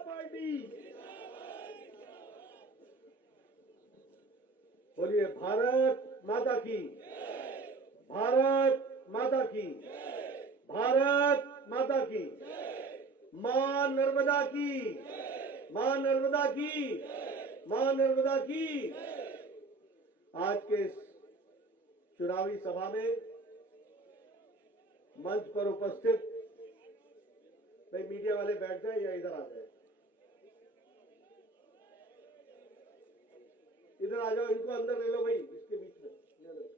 Party. बोलिए भारत माता की, भारत माता की, भारत माता की, मां नर्मदा की, मां नर्मदा की, मां नर्मदा की। आज के इस चुनावी सभा में मंच पर उपस्थित, भाई मीडिया वाले बैठ जाए या इधर आ जाए, इधर आ जाओ, इनको अंदर ले लो भाई, इसके बीच में ले लो,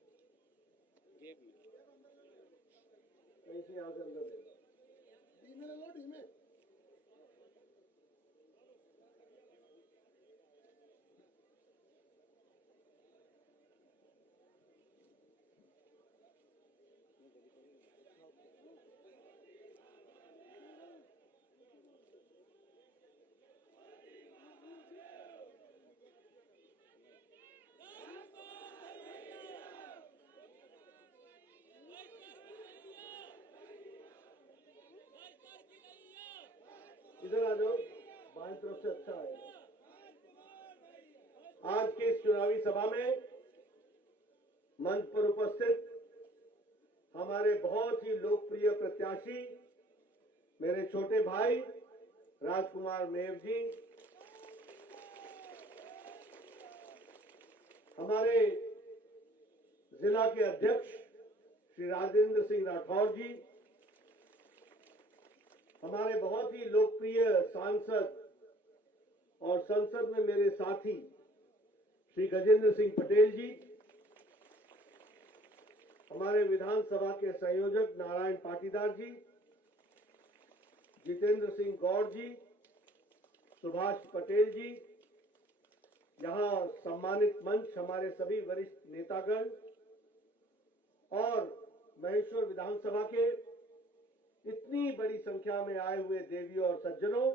कहीं से यहां से अंदर ले लो, डी में ले लो, डी में। इधर आ जाओ, बाएं तरफ से अच्छा आएगा। आज की इस चुनावी सभा में मंच पर उपस्थित हमारे बहुत ही लोकप्रिय प्रत्याशी मेरे छोटे भाई राजकुमार मेव जी, हमारे जिला के अध्यक्ष श्री राजेंद्र सिंह राठौर जी, हमारे बहुत ही लोकप्रिय सांसद और संसद में मेरे साथी श्री गजेंद्र सिंह पटेल जी, हमारे विधानसभा के संयोजक नारायण पाटीदार जी, जितेंद्र सिंह गौड़ जी, सुभाष पटेल जी, यहाँ सम्मानित मंच हमारे सभी वरिष्ठ नेतागण और महेश्वर विधानसभा के इतनी बड़ी संख्या में आए हुए देवियों और सज्जनों,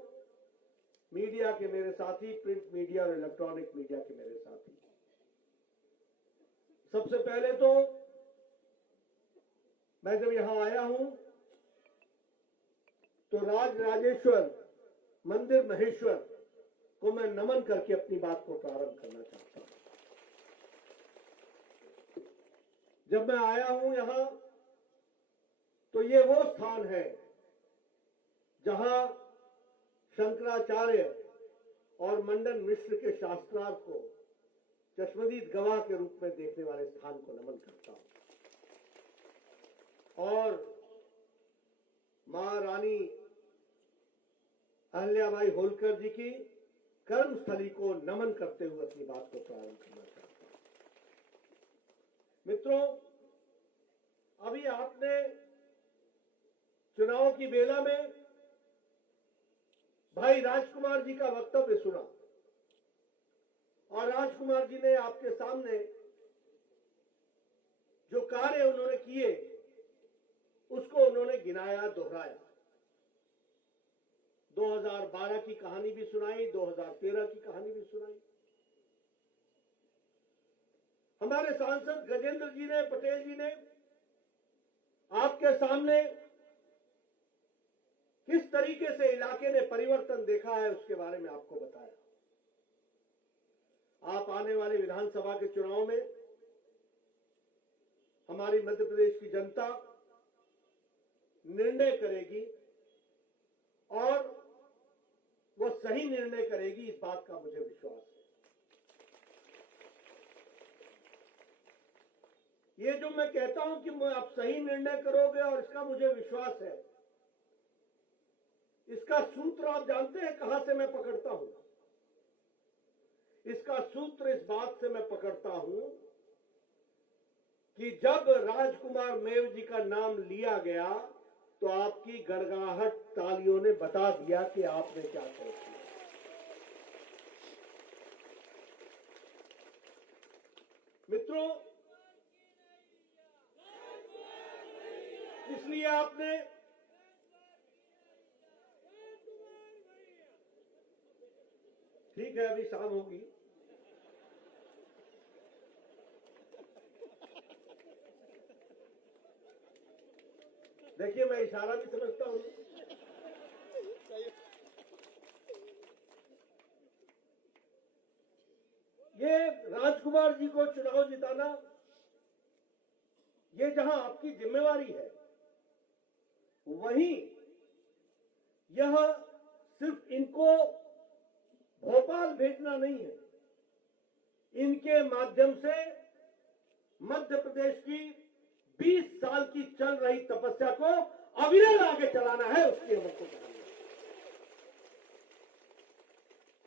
मीडिया के मेरे साथी, प्रिंट मीडिया और इलेक्ट्रॉनिक मीडिया के मेरे साथी, सबसे पहले तो मैं जब यहां आया हूं तो राज राजेश्वर मंदिर महेश्वर को मैं नमन करके अपनी बात को प्रारंभ करना चाहता हूं। जब मैं आया हूं यहां तो ये वो स्थान है जहां शंकराचार्य और मंडन मिश्र के शास्त्रार्थ को चश्मदीद गवाह के रूप में देखने वाले स्थान को नमन करता हूं और मां रानी अहिल्याबाई होलकर जी की कर्मस्थली को नमन करते हुए अपनी बात को प्रारंभ करना चाहता हूं। मित्रों, अभी आपने चुनाव की बेला में भाई राजकुमार जी का वक्तव्य सुना और राजकुमार जी ने आपके सामने जो कार्य उन्होंने किए उसको उन्होंने गिनाया, दोहराया। 2012 की कहानी भी सुनाई, 2013 की कहानी भी सुनाई। हमारे सांसद गजेंद्र जी ने, पटेल जी ने आपके सामने किस तरीके से इलाके ने परिवर्तन देखा है उसके बारे में आपको बताया। आप आने वाले विधानसभा के चुनाव में हमारी मध्य प्रदेश की जनता निर्णय करेगी और वो सही निर्णय करेगी, इस बात का मुझे विश्वास है। ये जो मैं कहता हूं कि आप सही निर्णय करोगे और इसका मुझे विश्वास है, इसका सूत्र आप जानते हैं कहां से मैं पकड़ता हूं? इसका सूत्र इस बात से मैं पकड़ता हूं कि जब राजकुमार मेव जी का नाम लिया गया तो आपकी गड़गड़ाहट तालियों ने बता दिया कि आपने क्या तय किया। मित्रों, इसलिए आपने ठीक है, अभी शाम होगी, देखिए मैं इशारा भी समझता हूं। ये राजकुमार जी को चुनाव जिताना, ये जहां आपकी जिम्मेवारी है, वहीं यह सिर्फ इनको भोपाल भेजना नहीं है, इनके माध्यम से मध्य प्रदेश की 20 साल की चल रही तपस्या को अविरल आगे चलाना है। उसकी अमर को बढ़ाना है,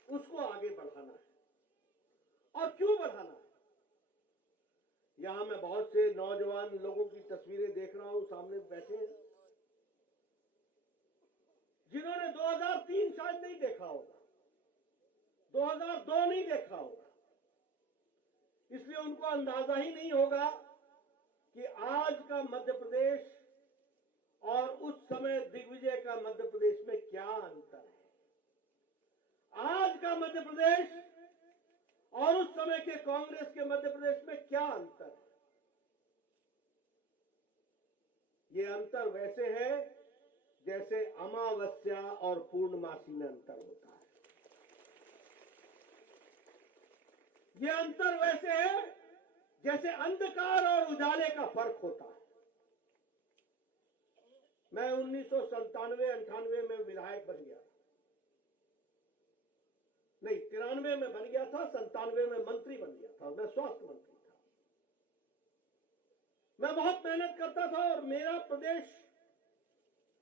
उसको आगे बढ़ाना है। और क्यों बढ़ाना है? यहां मैं बहुत से नौजवान लोगों की तस्वीरें देख रहा हूं, सामने बैठे हैं, जिन्होंने 2003 शायद नहीं देखा होगा, 2002 नहीं देखा होगा, इसलिए उनको अंदाजा ही नहीं होगा कि आज का मध्य प्रदेश और उस समय दिग्विजय का मध्य प्रदेश में क्या अंतर है। आज का मध्य प्रदेश और उस समय के कांग्रेस के मध्य प्रदेश में क्या अंतर है। ये अंतर वैसे है जैसे अमावस्या और पूर्णमासी में अंतर होता है। ये अंतर वैसे है जैसे अंधकार और उजाले का फर्क होता है। मैं 1997-98 में विधायक बन गया, नहीं 93 में बन गया था, 97 में मंत्री बन गया था। मैं स्वास्थ्य मंत्री था। मैं बहुत मेहनत करता था और मेरा प्रदेश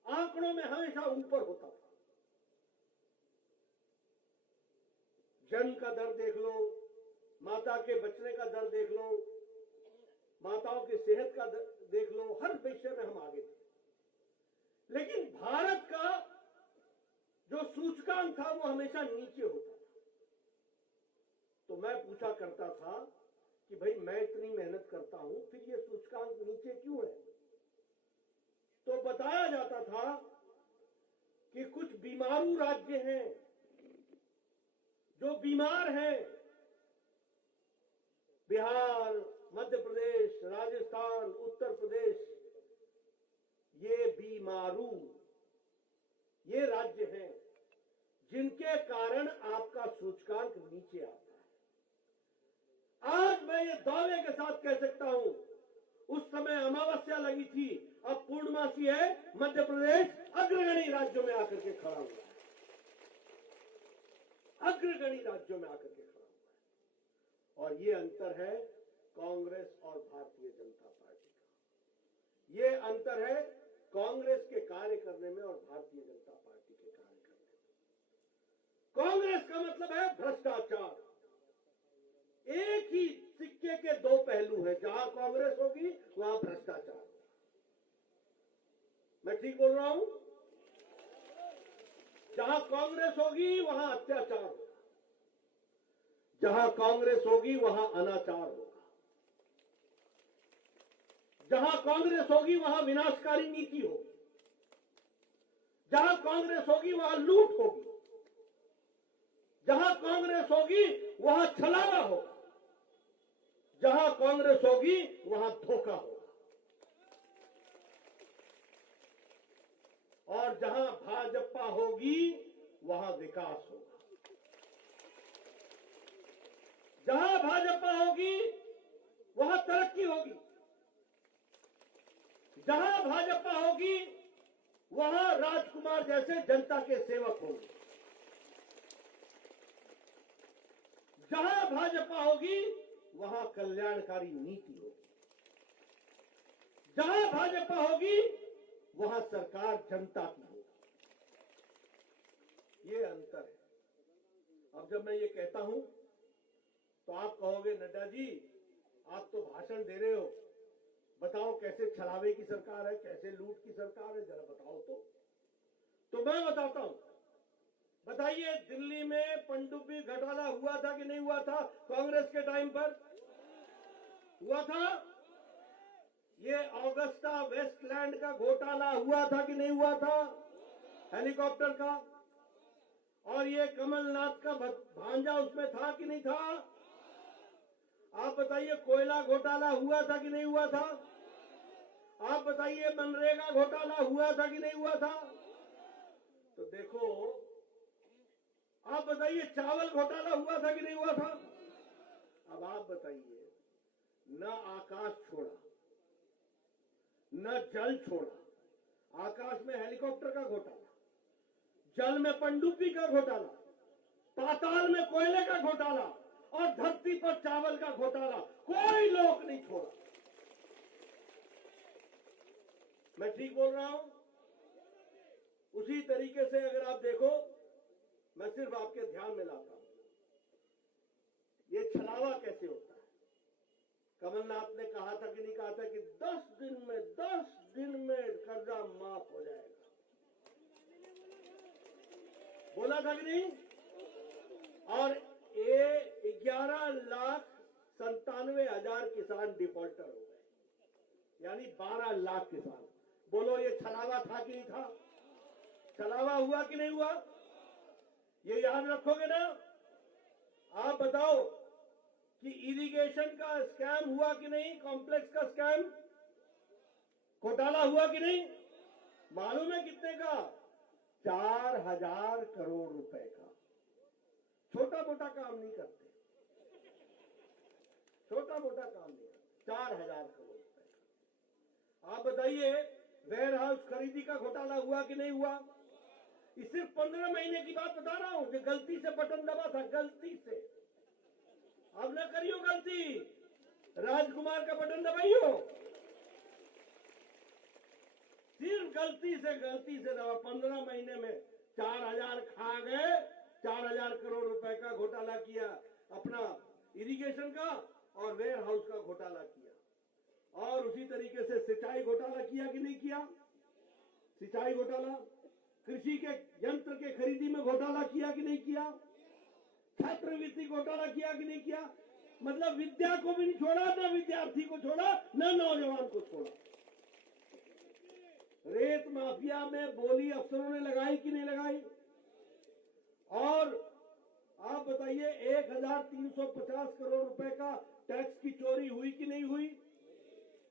आंकड़ों में हमेशा ऊपर होता था। जन्म का दर देख लो, माता के बचने का दर देख लो, माताओं की सेहत का दर देख लो, हर विषय में हम आगे थे। लेकिन भारत का जो सूचकांक था वो हमेशा नीचे होता था। तो मैं पूछा करता था कि भाई मैं इतनी मेहनत करता हूं, फिर ये सूचकांक नीचे क्यों है? तो बताया जाता था कि कुछ बीमारू राज्य हैं, जो बीमार हैं, बिहार, मध्य प्रदेश, राजस्थान, उत्तर प्रदेश, ये बीमारू, ये राज्य हैं जिनके कारण आपका सूचकांक नीचे आता है। आज मैं ये दावे के साथ कह सकता हूं, उस समय अमावस्या लगी थी, अब पूर्णमासी है, मध्य प्रदेश अग्रगणी राज्यों में आकर के खड़ा हुआ है, अग्रगणी राज्यों में आकर के खड़ा हुआ है। और ये अंतर है कांग्रेस और भारतीय जनता पार्टी का। ये अंतर है कांग्रेस के कार्य करने में और भारतीय जनता पार्टी के कार्य करने में। कांग्रेस का मतलब है भ्रष्टाचार। एक ही सिक्के के दो पहलू हैं, जहां कांग्रेस होगी वहां भ्रष्टाचार होगा। मैं ठीक बोल रहा हूं? जहां कांग्रेस होगी वहां अत्याचार होगा, जहां कांग्रेस होगी वहां अनाचार होगा, जहां कांग्रेस होगी वहां विनाशकारी नीति होगी, जहां कांग्रेस होगी वहां लूट होगी, जहां कांग्रेस होगी वहां छलावा होगा, जहां कांग्रेस होगी वहां धोखा होगा, और जहां भाजपा होगी वहां विकास होगा। जहां भाजपा होगी वहां तरक्की होगी, जहां भाजपा होगी वहां राजकुमार जैसे जनता के सेवक होंगे, जहां भाजपा होगी वहां कल्याणकारी नीति होगी, जहां भाजपा होगी वहां सरकार जनता की होगी। ये अंतर है। अब जब मैं ये कहता हूं तो आप कहोगे नड्डा जी आप तो भाषण दे रहे हो, बताओ कैसे छलावे की सरकार है, कैसे लूट की सरकार है, जरा बताओ तो मैं बताता हूं। बताइए दिल्ली में पनडुब्बी घोटाला हुआ था कि नहीं हुआ था? कांग्रेस के टाइम पर हुआ था। ये ऑगस्टा वेस्टलैंड का घोटाला हुआ था कि नहीं हुआ था, हेलीकॉप्टर का? और ये कमलनाथ का भांजा उसमें था कि नहीं था? आप बताइए कोयला घोटाला हुआ था कि नहीं हुआ था? आप बताइए मनरेगा घोटाला हुआ था कि नहीं हुआ था? तो देखो, आप बताइए चावल घोटाला हुआ था कि नहीं हुआ था? अब आप बताइए, न आकाश छोड़ा, न जल छोड़ा। आकाश में हेलीकॉप्टर का घोटाला, जल में पनडुब्बी का घोटाला, पाताल में कोयले का घोटाला और धरती पर चावल का घोटाला, कोई लोग नहीं छोड़ा। मैं ठीक बोल रहा हूं? उसी तरीके से अगर आप देखो, मैं सिर्फ आपके ध्यान में लाता हूं, ये छलावा कैसे होता है। कमलनाथ ने कहा था कि नहीं कहा था कि 10 दिन में कर्जा माफ हो जाएगा, बोला था कि नहीं? और ये 11,97,000 किसान डिफॉल्टर हो गए, यानी 12 लाख किसान। बोलो ये छलावा था कि नहीं था? छलावा हुआ कि नहीं हुआ? ये याद रखोगे ना? आप बताओ कि इरिगेशन का स्कैम हुआ कि नहीं? कॉम्प्लेक्स का स्कैम, घोटाला हुआ कि नहीं? मालूम है कितने का? 4,000 करोड़ रुपए का। छोटा मोटा काम नहीं करते, छोटा मोटा काम नहीं करते, 4,000 करोड़ रुपए का। आप बताइए, वेयर हाउस खरीदी का घोटाला हुआ कि नहीं हुआ? इस सिर्फ 15 महीने की बात बता रहा हूं, जो गलती से बटन दबा था, गलती से। अब न करियो गलती, राजकुमार का बटन दबाइयो, सिर्फ गलती से दबा। 15 महीने में 4,000 खा गए, 4,000 करोड़ रुपए का घोटाला किया, अपना इरिगेशन का और वेयर हाउस का घोटाला किया। और उसी तरीके से सिंचाई घोटाला किया कि नहीं किया? सिंचाई घोटाला, कृषि के यंत्र के खरीदी में घोटाला किया कि नहीं किया? छात्रवृत्ति घोटाला किया कि नहीं किया? मतलब विद्या को भी नहीं छोड़ा, न विद्यार्थी को छोड़ा, न नौजवान को छोड़ा। रेत माफिया में बोली अफसरों ने लगाई कि नहीं लगाई? और आप बताइए, 1,350 करोड़ रुपए का टैक्स की चोरी हुई कि नहीं हुई?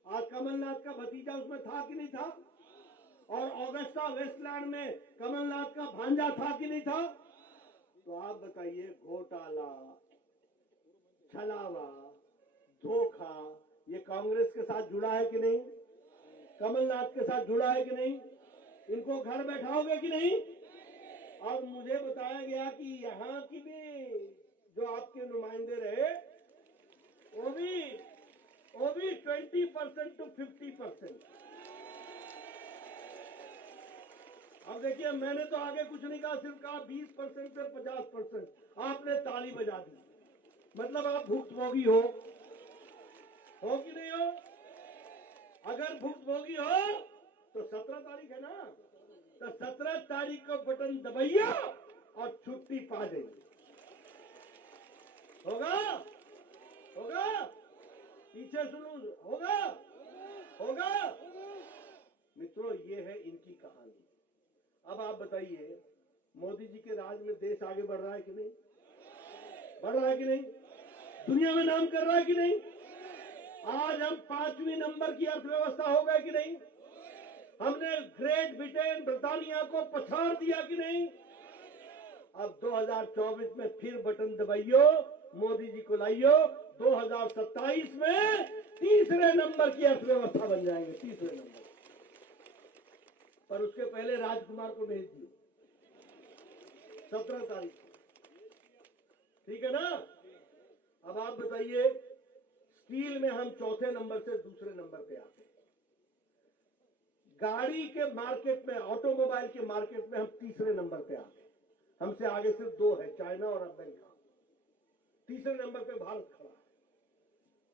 आज कमलनाथ का भतीजा उसमें था कि नहीं था? और ऑगस्टा वेस्टलैंड में कमलनाथ का भांजा था कि नहीं था? तो आप बताइए, घोटाला, छलावा, धोखा, ये कांग्रेस के साथ जुड़ा है कि नहीं? कमलनाथ के साथ जुड़ा है कि नहीं? इनको घर बैठाओगे कि नहीं? और मुझे बताया गया कि यहां की भी जो आपके नुमाइंदे रहे, वो भी 20% to 50%। अब देखिए, मैंने तो आगे कुछ नहीं कहा, सिर्फ कहा 20% से 50%। आपने ताली बजा दी, मतलब आप भुक्तभोगी हो कि नहीं हो? अगर भुक्तभोगी हो तो 17 तारीख है ना, तो 17 तारीख को बटन दबाइए और छुट्टी पा जाइए। होगा? होगा? पीछे सुनो, होगा? मित्रों, ये है इनकी कहानी। अब आप बताइए, मोदी जी के राज में देश आगे बढ़ रहा है कि नहीं? बढ़ रहा है कि नहीं? दुनिया में नाम कर रहा है कि नहीं? आज हम 5वीं नंबर की अर्थव्यवस्था हो गए कि नहीं? हमने ग्रेट ब्रिटेन, ब्रिटानिया को पछाड़ दिया कि नहीं? अब 2024 में फिर बटन दबाइयो, मोदी जी को लाइयो, 2027 में तीसरे नंबर की अर्थव्यवस्था बन जाएंगे, तीसरे नंबर। पर उसके पहले राजकुमार को भेज दियो 17 तारीख को, ठीक है ना? अब आप बताइए, स्टील में हम चौथे नंबर से दूसरे नंबर पे आते हैं। गाड़ी के मार्केट में, ऑटोमोबाइल के मार्केट में हम तीसरे नंबर पे आते हैं। हमसे आगे सिर्फ 2 है, चाइना और अमेरिका। तीसरे नंबर पे भारत खड़ा है।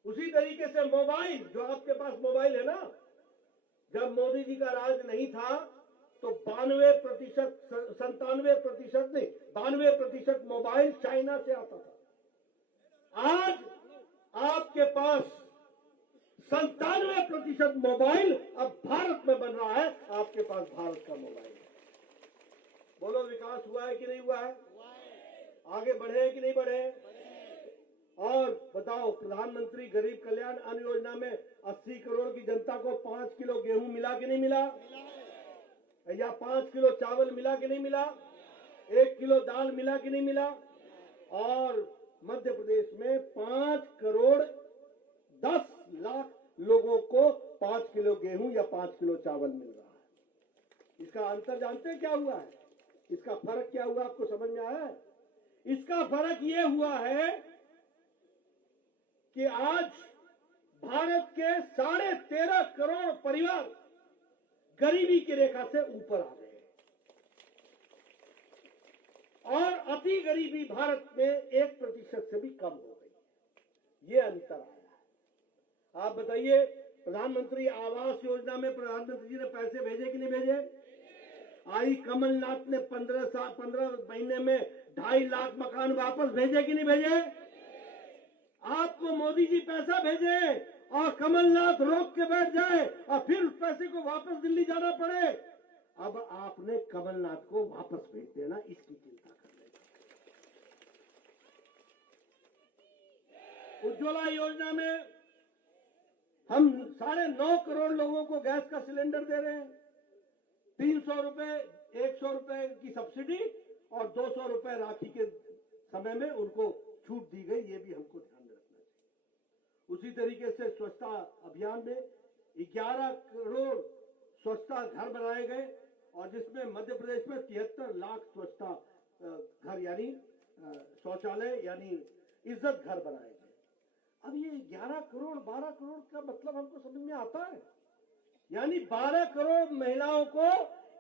उसी तरीके से मोबाइल, जो आपके पास मोबाइल है ना, जब मोदी जी का राज नहीं था तो 92% 97% नहीं, 92% मोबाइल चाइना से आता था। आज आपके पास 97% मोबाइल अब भारत में बन रहा है, आपके पास भारत का मोबाइल है। बोलो, विकास हुआ है कि नहीं हुआ है? आगे बढ़े हैं कि नहीं बढ़े? और बताओ, प्रधानमंत्री गरीब कल्याण अन्न योजना में 80 करोड़ की जनता को 5 किलो गेहूं मिला कि नहीं मिला? या 5 किलो चावल मिला कि नहीं मिला? 1 किलो दाल मिला कि नहीं मिला? और मध्य प्रदेश में 5 करोड़ 10 लाख लोगों को 5 किलो गेहूं या 5 किलो चावल मिल रहा है। इसका अंतर जानते हैं क्या हुआ है? इसका फर्क क्या हुआ, आपको समझ में आया है? इसका फर्क यह हुआ है कि आज भारत के 13.5 करोड़ परिवार गरीबी की रेखा से ऊपर आ गए और अति गरीबी भारत में 1% से भी कम हो गई। ये अंतर आया है। आप बताइए, प्रधानमंत्री आवास योजना में प्रधानमंत्री जी ने पैसे भेजे कि नहीं भेजे? आई कमलनाथ ने 15 महीने में 2.5 लाख मकान वापस भेजे कि नहीं भेजे? आपको मोदी जी पैसा भेजे और कमलनाथ रोक के बैठ जाए और फिर उस पैसे को वापस दिल्ली जाना पड़े। अब आपने कमलनाथ को वापस भेज देना, इसकी चिंता कर लेना। उज्ज्वला योजना में हम 9.5 करोड़ लोगों को गैस का सिलेंडर दे रहे हैं। 300 रुपए, 100 रुपए की सब्सिडी और 200 रुपए राखी के समय में उनको छूट दी गई। ये भी हमको ध्यान में रखना चाहिए। उसी तरीके से स्वच्छता अभियान में 11 करोड़ स्वच्छता घर बनाए गए और जिसमें मध्य प्रदेश में 73 लाख स्वच्छता घर यानी शौचालय यानी इज्जत घर बनाए गए। अब ये 11 करोड़ 12 करोड़ का मतलब हमको समझ में आता है, यानी 12 करोड़ महिलाओं को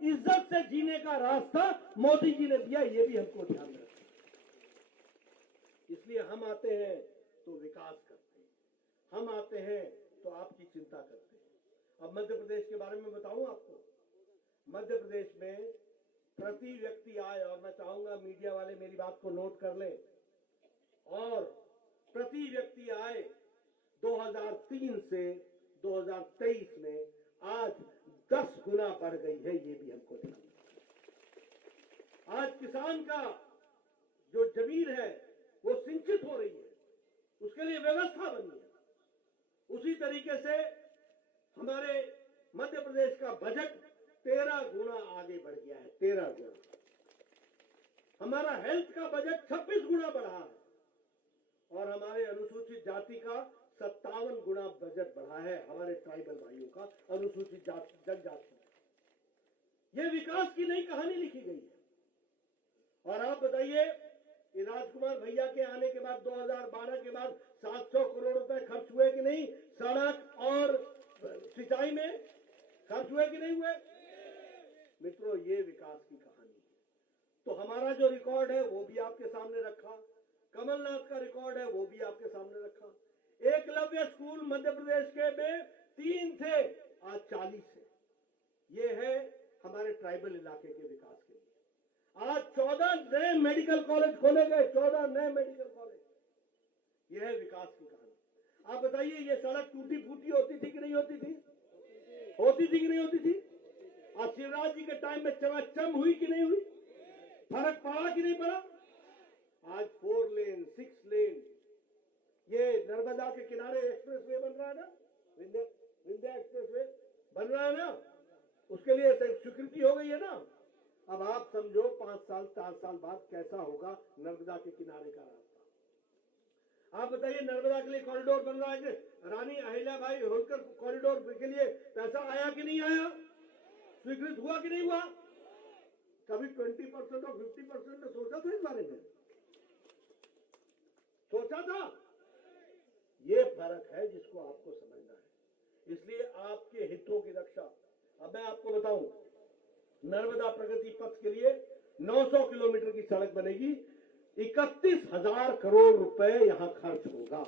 इज्जत से जीने का रास्ता मोदी जी ने दिया। ये भी हमको ध्यान में रखना। इसलिए हम आते हैं तो विकास करते हैं, हम आते हैं तो आपकी चिंता करते हैं। अब मध्य प्रदेश के बारे में बताऊं आपको। मध्य प्रदेश में प्रति व्यक्ति आय, और मैं चाहूंगा मीडिया वाले मेरी बात को नोट कर लें, और प्रति व्यक्ति आय 2003 से 2023 में आज 10 गुना बढ़ गई है। ये भी हमको ध्यान रखना। आज किसान का जो जमीन है वो सिंचित हो रही है, उसके लिए व्यवस्था बनी है। उसी तरीके से हमारे मध्य प्रदेश का बजट 13 गुना आगे बढ़ गया है। 13 गुना। हमारा हेल्थ का बजट 26 गुना बढ़ा है और हमारे अनुसूचित जाति का 57 गुना बजट बढ़ा है। हमारे ट्राइबल भाइयों का, अनुसूचित जनजाति। ये विकास की नई कहानी लिखी गई है। और आप बताइए, राजकुमार भैया के आने के बाद 2012 के बाद 700 करोड़ रुपए खर्च हुए कि नहीं? सड़क और सिंचाई में खर्च हुए कि नहीं हुए? मित्रों, ये विकास की कहानी है। तो हमारा जो रिकॉर्ड है वो भी आपके सामने रखा, कमलनाथ का रिकॉर्ड है वो भी आपके सामने रखा। एकलव्य स्कूल मध्य प्रदेश के में 3 थे, आज 40 है। ये है हमारे ट्राइबल इलाके के विकास के लिए। आज 14 नए मेडिकल कॉलेज खोले गए, 14 नए मेडिकल कॉलेज। यह है विकास की कहानी। आप बताइए, ये सड़क टूटी फूटी होती थी कि नहीं होती थी? होती थी कि नहीं होती थी? आज शिवराज जी के टाइम में चमाचम हुई कि नहीं हुई? फर्क पड़ा कि नहीं पड़ा? आज 4 लेन 6 लेन, ये नर्मदा के किनारे एक्सप्रेसवे बन रहा है ना, विंध्या एक्सप्रेसवे बन रहा है ना, उसके लिए स्वीकृति हो गई है ना। अब आप समझो 5 साल 4 साल बाद कैसा होगा नर्मदा के किनारे का रास्ता। आप बताइए, नर्मदा के लिए कॉरिडोर बन रहा है कि रानी अहिल्याबाई होलकर कॉरिडोर के लिए पैसा आया कि नहीं आया? स्वीकृत हुआ कि नहीं हुआ? कभी 20% और 50% ने सोचा था इस बारे में? सोचा था? ये फर्क है जिसको आपको समझना है। इसलिए आपके हितों की रक्षा। अब मैं आपको बताऊं, नर्मदा प्रगति पथ के लिए 900 किलोमीटर की सड़क बनेगी, 31,000 करोड़ रुपए यहां खर्च होगा।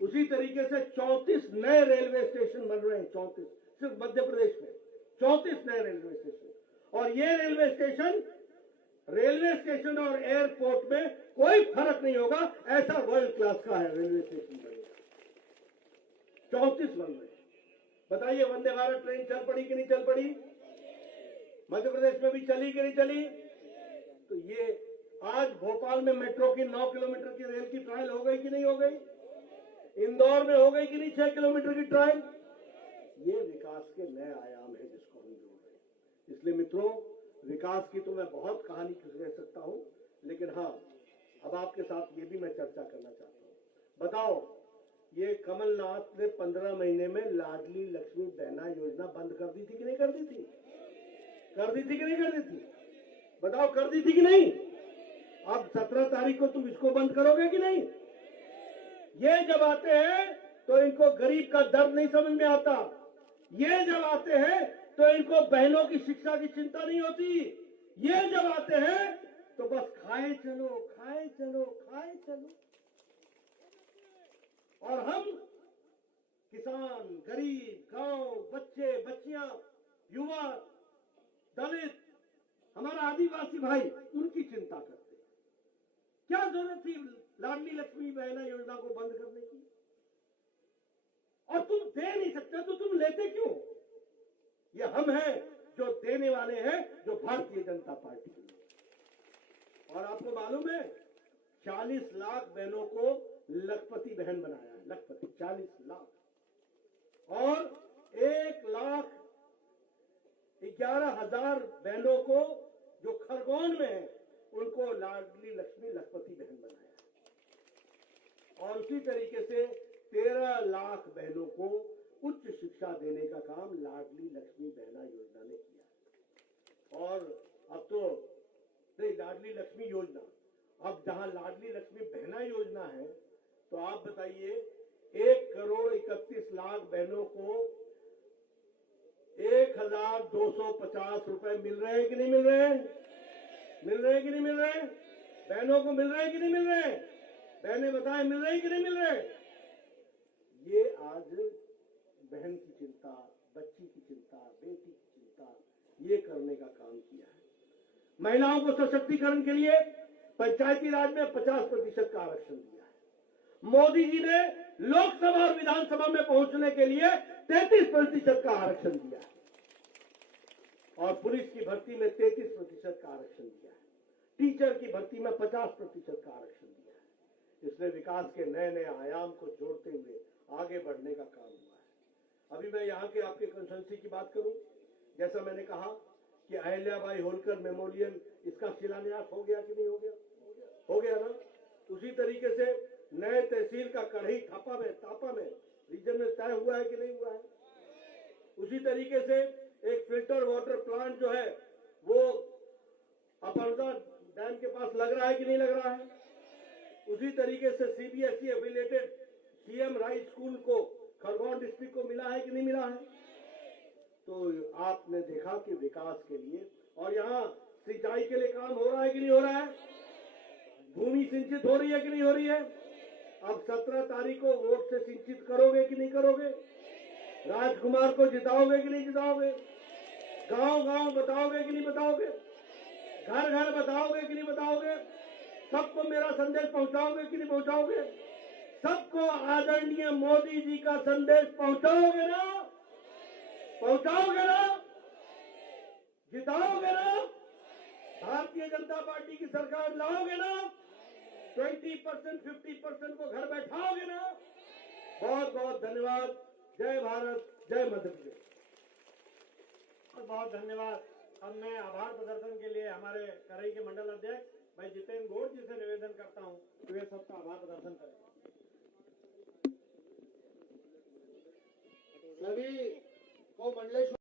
उसी तरीके से 34 नए रेलवे स्टेशन बन रहे हैं। 34 सिर्फ मध्य प्रदेश में 34 नए रेलवे स्टेशन। और ये रेलवे स्टेशन और एयरपोर्ट में कोई फर्क नहीं होगा, ऐसा वर्ल्ड क्लास का है रेलवे स्टेशन बनेगा। 34 बन रहे। बताइए, वंदे भारत ट्रेन चल पड़ी कि नहीं चल पड़ी? मध्य प्रदेश में भी चली कि नहीं चली? तो ये आज भोपाल में मेट्रो की 9 किलोमीटर की रेल की ट्रायल हो गई कि नहीं हो गई? इंदौर में हो गई कि नहीं 6 किलोमीटर की ट्रायल? ये विकास के नए आयाम है जिसको हम जोड़ रहे हैं। इसलिए मित्रों, विकास की तो मैं बहुत कहानी कह सकता हूं, लेकिन हाँ, अब आपके साथ ये भी मैं चर्चा करना चाहता हूं। बताओ, ये कमलनाथ ने 15 महीने में लाडली लक्ष्मी बहना योजना बंद कर दी थी कि नहीं कर दी थी? कर दी थी कि नहीं कर दी थी? बताओ, कर दी थी कि नहीं? अब 17 तारीख को तुम इसको बंद करोगे कि नहीं? ये जब आते हैं तो इनको गरीब का दर्द नहीं समझ में आता। ये जब आते हैं तो इनको बहनों की शिक्षा की चिंता नहीं होती। ये जब आते हैं तो बस खाए चलो, खाए चलो, खाए चलो। और हम किसान, गरीब, गांव, बच्चे, बच्चियां, युवा, दलित, हमारा आदिवासी भाई, उनकी चिंता करते हैं। क्या जरूरत थी लाडली लक्ष्मी बहना योजना को बंद करने की? और तुम दे नहीं सकते तो तुम लेते क्यों? ये हम हैं जो देने वाले हैं, जो भारतीय जनता पार्टी के लोग। और आपको मालूम है, 40 लाख बहनों को लखपति बहन बनाया है। लखपति 40 लाख, और 1,11,000 बहनों को जो खरगोन में है उनको लाडली लक्ष्मी लखपति बहन बनाया है। और उसी तरीके से 13 लाख बहनों को उच्च शिक्षा देने का काम लाडली लक्ष्मी बहना योजना ने किया। और अब तो नहीं, लाडली लक्ष्मी योजना, अब जहां लाडली लक्ष्मी बहना योजना है, तो आप बताइए 1,31,00,000 बहनों को 1,250 रुपए मिल रहे हैं कि नहीं मिल रहे हैं? मिल रहे हैं कि नहीं मिल रहे हैं? बहनों को मिल रहे हैं कि नहीं मिल रहे हैं? बहनें बताएं, मिल रहे हैं कि नहीं मिल रहे? ये आज बहन की चिंता, बच्ची की चिंता, बेटी की चिंता, ये करने का काम किया है। महिलाओं को सशक्तिकरण के लिए पंचायती राज में 50% का आरक्षण दिया है। मोदी जी ने लोकसभा और विधानसभा में पहुंचने के लिए 33% का आरक्षण दिया है। और पुलिस की भर्ती में 33% का आरक्षण दिया है। टीचर की भर्ती में 50% का आरक्षण दिया है। इसने विकास के नए नए आयाम को जोड़ते हुए आगे बढ़ने का काम हुआ है। अभी मैं यहाँ के आपके कंस्टिट्यूंसी की बात करूं, जैसा मैंने कहा कि अहिल्याबाई होलकर मेमोरियल, इसका शिलान्यास हो गया कि नहीं हो गया? हो गया ना। उसी तरीके से नए तहसील का कढ़ई तापा में रीजन में तय हुआ है कि नहीं हुआ है? उसी तरीके से एक फिल्टर वाटर प्लांट जो है वो अपरदा डैम के पास लग रहा है कि नहीं लग रहा है? उसी तरीके से सीबीएसई एफिलिएटेड सीएम राय स्कूल को खरगोन डिस्ट्रिक्ट को मिला है कि नहीं मिला है? तो आपने देखा कि विकास के लिए, और यहाँ सिंचाई के लिए काम हो रहा है कि नहीं हो रहा है? भूमि सिंचित हो रही है कि नहीं हो रही है? अब 17 तारीख को वोट से सिंचित करोगे कि नहीं करोगे? राजकुमार को जिताओगे कि नहीं जिताओगे? गांव गांव बताओगे कि नहीं बताओगे? घर घर बताओगे कि नहीं बताओगे? सबको मेरा संदेश पहुंचाओगे कि नहीं पहुंचाओगे? सबको आदरणीय मोदी जी का संदेश पहुंचाओगे ना? पहुंचाओगे ना? जिताओगे ना? भारतीय जनता पार्टी की सरकार लाओगे ना? 20%, 50% को घर बैठाओगे ना? बहुत बहुत धन्यवाद। जय भारत, जय मध्य प्रदेश। बहुत धन्यवाद। अब मैं आभार प्रदर्शन के लिए हमारे करई के मंडल अध्यक्ष भाई जितेंद्र गौड़ जी से निवेदन करता हूं कि वे सबका आभार प्रदर्शन करें। सभी को मंडलेश्वर